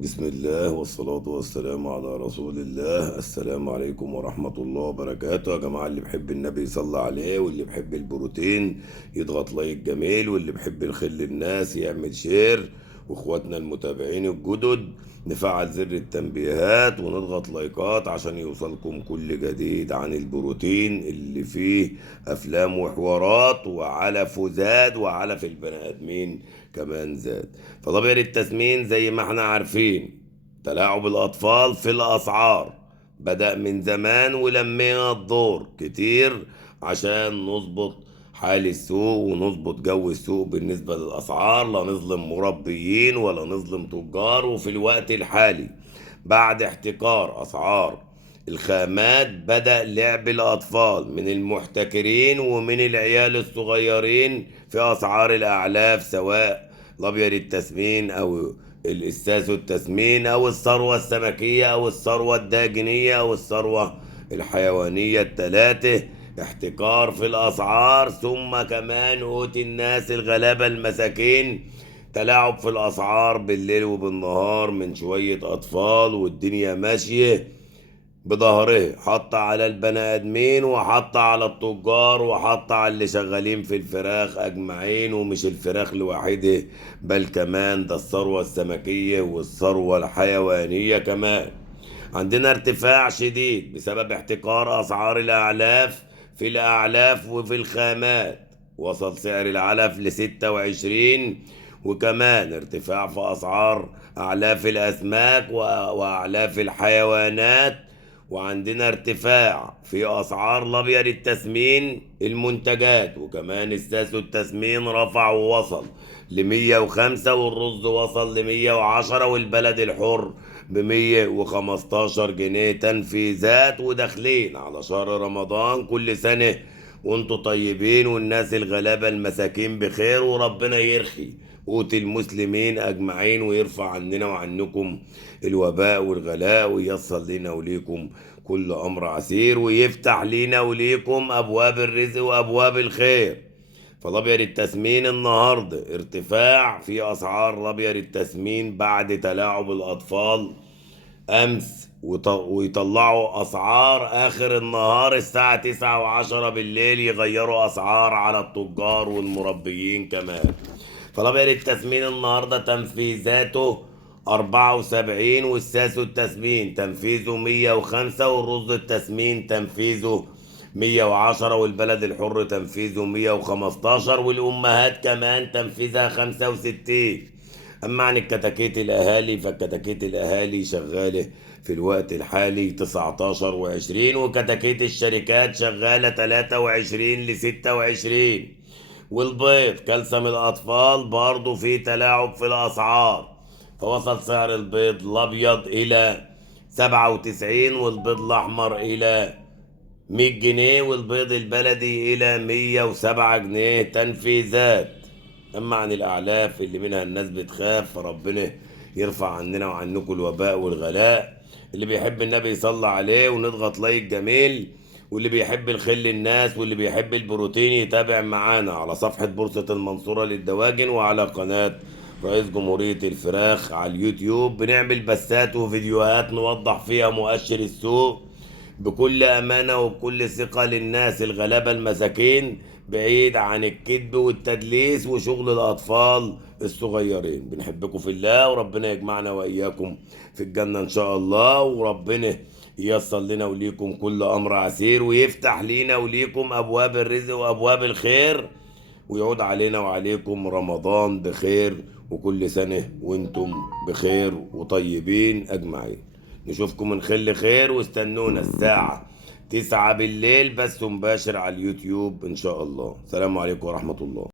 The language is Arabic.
بسم الله والصلاة والسلام على رسول الله. السلام عليكم ورحمة الله وبركاته. يا جماعة، اللي بيحب النبي يصلى عليه، واللي بيحب البروتين يضغط لايك جميل، واللي بيحب الخير للناس يعمل شير، واخواتنا المتابعين الجدد نفعل زر التنبيهات ونضغط لايكات عشان يوصلكم كل جديد عن البروتين اللي فيه افلام وحوارات وعلف زاد وعلف البني ادمين كمان زاد. فطبيعي التسمين زي ما احنا عارفين تلاعب الأطفال في الأسعار بدأ من زمان، ولمينا الدور كتير عشان نظبط حال السوق ونظبط جو السوق بالنسبة للأسعار، لا نظلم مربيين ولا نظلم تجار. وفي الوقت الحالي بعد احتكار أسعار الخامات بدأ لعب الأطفال من المحتكرين ومن العيال الصغيرين في أسعار الأعلاف، سواء الأبيض التسمين أو الإساس التسمين أو الثروة السمكية أو الثروة الداجنية أو الثروة الحيوانية. التلاتة احتكار في الأسعار، ثم كمان قوت الناس الغلابة المساكين تلاعب في الأسعار بالليل وبالنهار من شوية أطفال، والدنيا ماشية بظهره، حط على البني ادمين وحط على التجار وحط على اللي شغالين في الفراخ اجمعين، ومش الفراخ لوحده بل كمان ده الثروة السمكية والثروة الحيوانية كمان. عندنا ارتفاع شديد بسبب احتكار اسعار الاعلاف في الاعلاف وفي الخامات، وصل سعر العلف ل26، وكمان ارتفاع في اسعار اعلاف الاسماك واعلاف الحيوانات. وعندنا ارتفاع في اسعار الابيض التسمين المنتجات، وكمان الساس التسمين رفع ووصل ل105، والرز وصل ل110، والبلد الحر ب115 جنيه تنفيذات. وداخلين على شهر رمضان، كل سنة وانتوا طيبين والناس الغلابة المساكين بخير، وربنا يرخي قوت المسلمين أجمعين ويرفع عننا وعنكم الوباء والغلاء، وييسر لنا وليكم كل أمر عسير، ويفتح لنا وليكم أبواب الرزق وأبواب الخير. فالأبيض التسمين النهاردة ارتفاع في أسعار الأبيض التسمين بعد تلاعب الأطفال أمس، ويطلعوا أسعار آخر النهار الساعة 9 و10 بالليل، يغيروا أسعار على التجار والمربيين كمان. فالأبيض التسمين النهاردة تنفيذاته 74، والساس التسمين تنفيذه 105، والرز التسمين تنفيذه 110، والبلد الحر تنفيذه 115، والأمهات كمان تنفيذها 65. أما عن الكتاكيت الأهالي، فالكتاكيت الأهالي شغالة في الوقت الحالي 19 و20، وكتاكيت الشركات شغالة 23 ل26. والبيض كلسم الأطفال برضو في تلاعب في الأسعار، فوصل سعر البيض الأبيض إلى 97، والبيض الأحمر إلى 100 جنيه، والبيض البلدي إلى 107 جنيه تنفيذات. أما عن الأعلاف اللي منها الناس بتخاف، فربنا يرفع عننا وعنكم الوباء والغلاء. اللي بيحب النبي يصلى عليه ونضغط لايك جميل، واللي بيحب الخير للناس واللي بيحب البروتين يتابع معانا على صفحة بورصة المنصورة للدواجن، وعلى قناة رئيس جمهورية الفراخ على اليوتيوب. بنعمل بثات وفيديوهات نوضح فيها مؤشر السوق بكل أمانة وبكل ثقة للناس الغلابة المساكين، بعيد عن الكذب والتدليس وشغل الأطفال الصغيرين. بنحبكم في الله، وربنا يجمعنا وإياكم في الجنة إن شاء الله، وربنا ييسر لنا وليكم كل أمر عسير، ويفتح لنا وليكم أبواب الرزق وأبواب الخير، ويعود علينا وعليكم رمضان بخير، وكل سنة وانتم بخير وطيبين أجمعين. نشوفكم من خير لخير، واستنونا الساعة 9 بالليل بث مباشر على اليوتيوب إن شاء الله. السلام عليكم ورحمة الله.